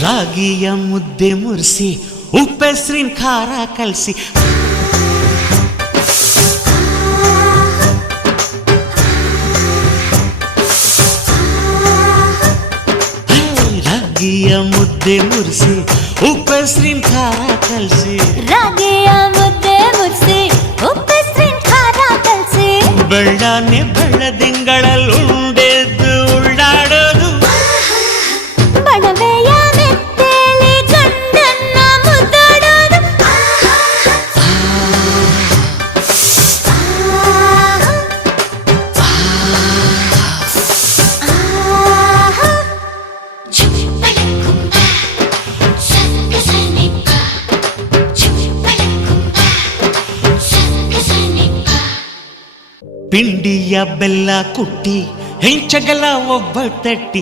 ರಾಗಿಯ ಮುದ್ದೆ ಮುರಿಸಿ ಉಪ್ಪೆಸ್ರಿನ ಖಾರ ಕಲಸಿ ರಾಗಿಯ ಮುದ್ದೆ ಮುರಿಸಿ ಉಪ್ಪೆಸ್ರಿನ ಖಾರ ಕಲಸಿ ರಾಗಿಯ ಮುದ್ದೆ ಮುರಿಸಿ ಉಪ್ಪೆಸ್ರಿನ ಖಾರ ಕಲಸಿ ಬೆಳ್ಳಾನೆ ಬೆಳ್ಳದಿಂಗಳಲ್ಲಿ ಉಂಡೆದ್ದು ಉಳ್ಳಾಡೋದು ಬಣವೆಯ ಮೆತ್ತೇಲಿ ಗಂಡನ್ನ ಮುದ್ದಾಡೋದು ಪಿಂಡಿಯ ಬೆಲ್ಲ ಕುಟ್ಟಿ ಹೆಂಚಗಲ ಒಬ್ಬ ತಟ್ಟಿ